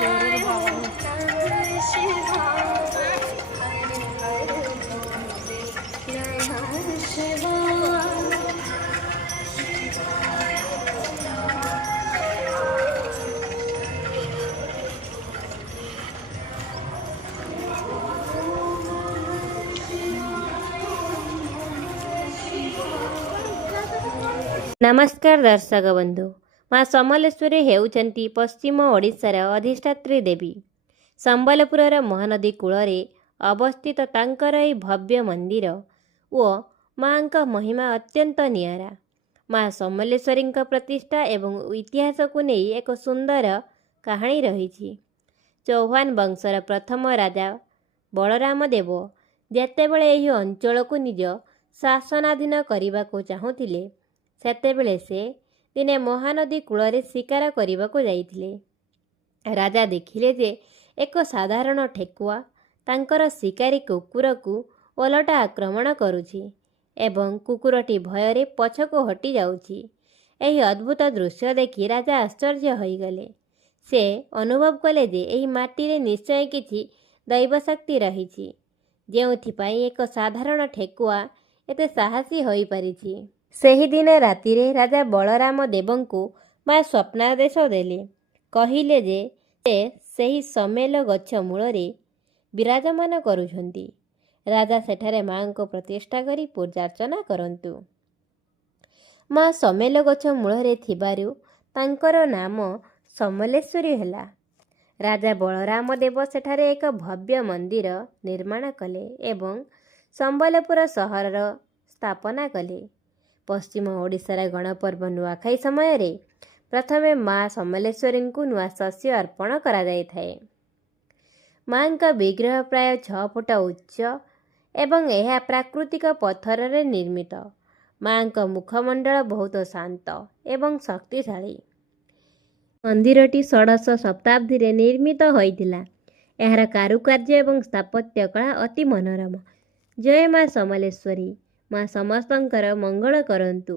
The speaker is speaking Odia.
ଜୋରରେ ବାବା ନମସ୍କାର ଦର୍ଶକ ବନ୍ଧୁ। ମା ସମଲେଶ୍ୱରୀ ହେଉଛନ୍ତି ପଶ୍ଚିମ ଓଡ଼ିଶାର ଅଧିଷ୍ଠାତ୍ରୀ ଦେବୀ। ସମ୍ବଲପୁରର ମହାନଦୀ କୂଳରେ ଅବସ୍ଥିତ ତାଙ୍କର ଏହି ଭବ୍ୟ ମନ୍ଦିର ଓ ମାଙ୍କ ମହିମା ଅତ୍ୟନ୍ତ ନିଆରା। ମା ସମଲେଶ୍ୱରୀଙ୍କ ପ୍ରତିଷ୍ଠା ଏବଂ ଇତିହାସକୁ ନେଇ ଏକ ସୁନ୍ଦର କାହାଣୀ ରହିଛି। ଚୌହାନ ବଂଶର ପ୍ରଥମ ରାଜା ବଳରାମ ଦେବ ଯେତେବେଳେ ଏହି ଅଞ୍ଚଳକୁ ନିଜ ଶାସନାଧୀନ କରିବାକୁ ଚାହୁଁଥିଲେ, ସେତେବେଳେ ସେ ଦିନେ ମହାନଦୀ କୂଳରେ ଶିକାର କରିବାକୁ ଯାଇଥିଲେ। ରାଜା ଦେଖିଲେ ଯେ ଏକ ସାଧାରଣ ଠେକୁଆ ତାଙ୍କର ଶିକାରୀ କୁକୁରକୁ ଓଲଟା ଆକ୍ରମଣ କରୁଛି ଏବଂ କୁକୁରଟି ଭୟରେ ପଛକୁ ହଟି ଯାଉଛି। ଏହି ଅଦ୍ଭୁତ ଦୃଶ୍ୟ ଦେଖି ରାଜା ଆଶ୍ଚର୍ଯ୍ୟ ହୋଇଗଲେ। ସେ ଅନୁଭବ କଲେ ଯେ ଏହି ମାଟିରେ ନିଶ୍ଚୟ କିଛି ଦୈବଶକ୍ତି ରହିଛି, ଯେଉଁଥିପାଇଁ ଏକ ସାଧାରଣ ଠେକୁଆ ଏତେ ସାହସୀ ହୋଇପାରିଛି। ସେହିଦିନ ରାତିରେ ରାଜା ବଳରାମ ଦେବଙ୍କୁ ମା ସ୍ୱପ୍ନାଦେଶ ଦେଲେ। କହିଲେ ଯେ ସେ ସେହି ସಮೇଲ ଗଛ ମୂଳରେ ବିରାଜମାନ କରୁଛନ୍ତି। ରାଜା ସେଠାରେ ମାଙ୍କୁ ପ୍ରତିଷ୍ଠା କରି ପୂଜାର୍ଚ୍ଚନା କରନ୍ତୁ। ମା ସಮೇଲ ଗଛ ମୂଳରେ ଥିବାରୁ ତାଙ୍କର ନାମ ସମଲେଶ୍ୱରୀ ହେଲା। ରାଜା ବଳରାମ ଦେବ ସେଠାରେ ଏକ ଭବ୍ୟ ମନ୍ଦିର ନିର୍ମାଣ କଲେ ଏବଂ ସମ୍ବଲପୁର ସହରର ସ୍ଥାପନା କଲେ। ପଶ୍ଚିମ ଓଡ଼ିଶାର ଗଣପର୍ବ ନୂଆଖାଇ ସମୟରେ ପ୍ରଥମେ ମା ସମଲେଶ୍ୱରୀଙ୍କୁ ନୂଆ ଶସ୍ୟ ଅର୍ପଣ କରାଯାଇଥାଏ। ମାଙ୍କ ବିଗ୍ରହ ପ୍ରାୟ 6 ଫୁଟ ଉଚ୍ଚ ଏବଂ ଏହା ପ୍ରାକୃତିକ ପଥରରେ ନିର୍ମିତ। ମାଙ୍କ ମୁଖମଣ୍ଡଳ ବହୁତ ଶାନ୍ତ ଏବଂ ଶକ୍ତିଶାଳୀ। ମନ୍ଦିରଟି ଷୋଡ଼ଶ ଶତାବ୍ଦୀରେ ନିର୍ମିତ ହୋଇଥିଲା। ଏହାର କାରୁକାର୍ଯ୍ୟ ଏବଂ ସ୍ଥାପତ୍ୟ କଳା ଅତି ମନୋରମ। ଜୟ ମା ସମଲେଶ୍ୱରୀ। ମା ସମସ୍ତଙ୍କର ମଙ୍ଗଳ କରନ୍ତୁ।